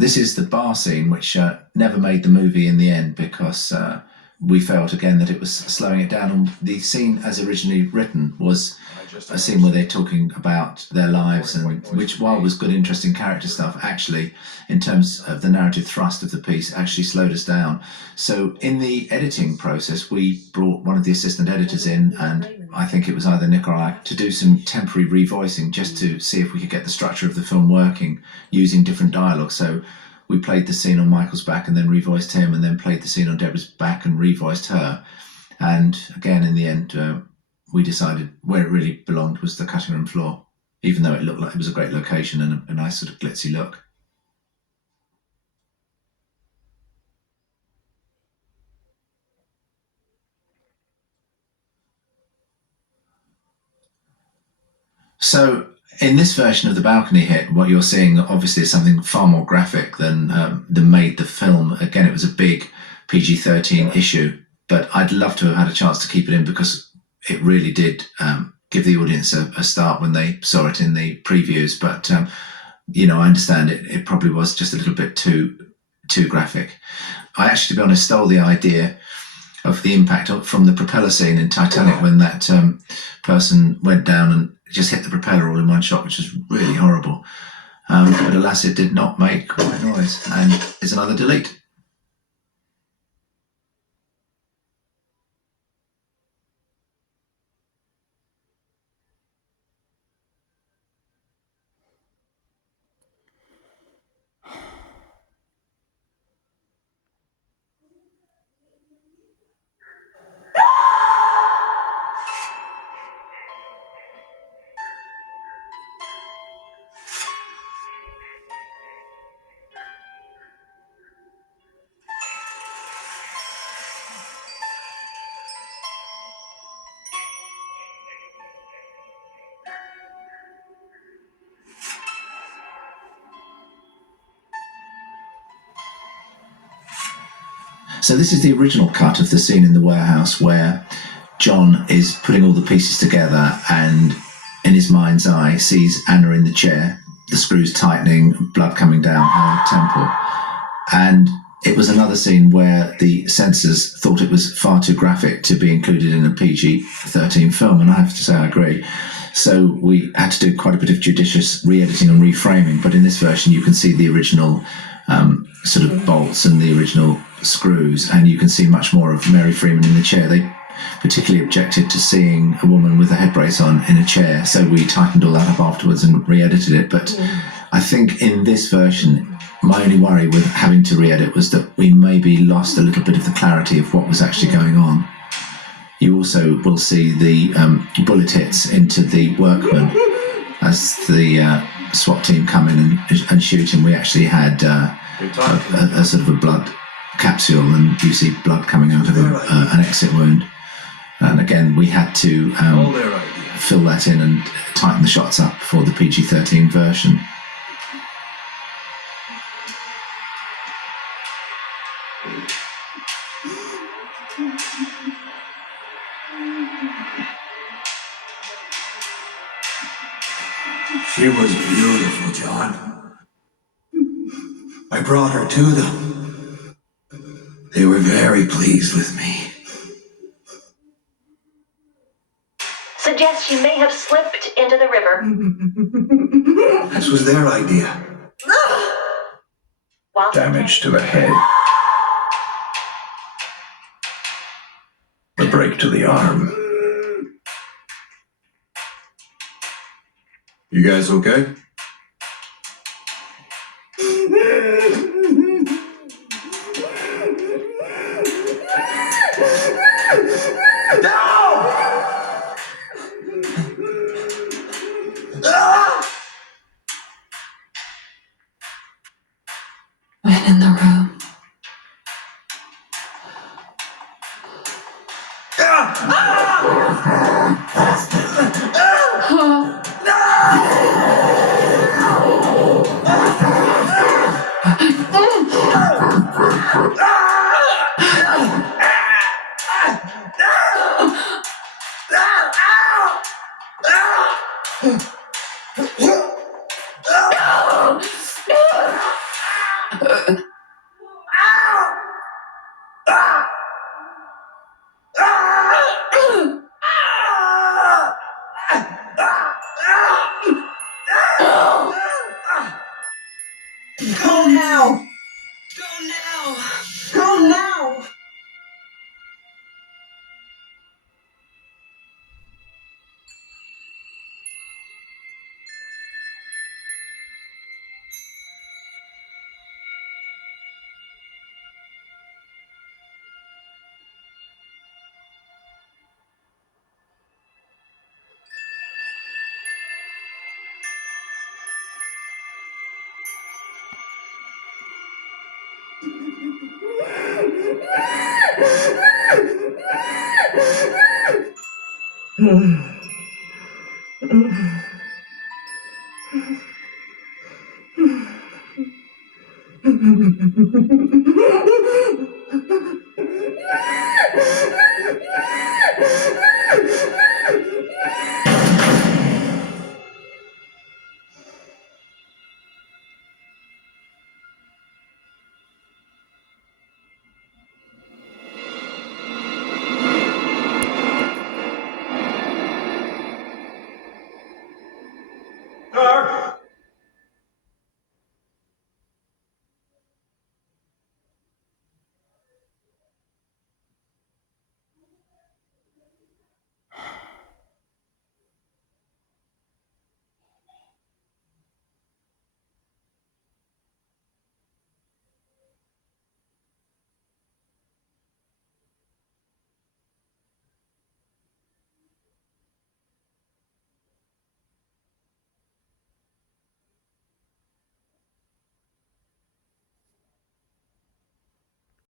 this is the bar scene, which never made the movie in the end because we felt again that it was slowing it down. And the scene, as originally written, was a scene where they're talking about their lives, and which, while was good, interesting character stuff, actually, in terms of the narrative thrust of the piece, actually slowed us down. So in the editing process, we brought one of the assistant editors in, and I think it was either Nick or I, to do some temporary revoicing just to see if we could get the structure of the film working using different dialogue. So we played the scene on Michael's back and then revoiced him, and then played the scene on Deborah's back and revoiced her. And again, in the end, we decided where it really belonged was the cutting room floor, even though it looked like it was a great location and a nice sort of glitzy look. So in this version of the balcony hit, what you're seeing obviously is something far more graphic than made the film. Again, it was a big PG-13 issue, but I'd love to have had a chance to keep it in because it really did give the audience a start when they saw it in the previews. But I understand it probably was just a little bit too graphic. I actually, to be honest, stole the idea of the impact from the propeller scene in Titanic when that person went down and just hit the propeller all in one shot, which was really horrible. But alas, it did not make white noise, and it's another delete. So this is the original cut of the scene in the warehouse where John is putting all the pieces together and in his mind's eye sees Anna in the chair, the screws tightening, blood coming down her temple. And it was another scene where the censors thought it was far too graphic to be included in a PG-13 film, and I have to say I agree. So we had to do quite a bit of judicious re-editing and reframing, but in this version you can see the original sort of bolts and the original screws, and you can see much more of Mary Freeman in the chair. They particularly objected to seeing a woman with a head brace on in a chair, so we tightened all that up afterwards and re-edited it. But I think in this version, my only worry with having to re-edit was that we maybe lost a little bit of the clarity of what was actually going on. You also will see the bullet hits into the workman as the SWAT team come in and shoot him. We actually had a sort of a blood capsule, and you see blood coming out of an exit wound. And again, we had to fill that in and tighten the shots up for the PG-13 version. She was beautiful, John. I brought her to them. They were very pleased with me. Suggests she may have slipped into the river. This was their idea. Damage to the head. A break to the arm. You guys okay? Went in the room. Go now! Go now! Go now!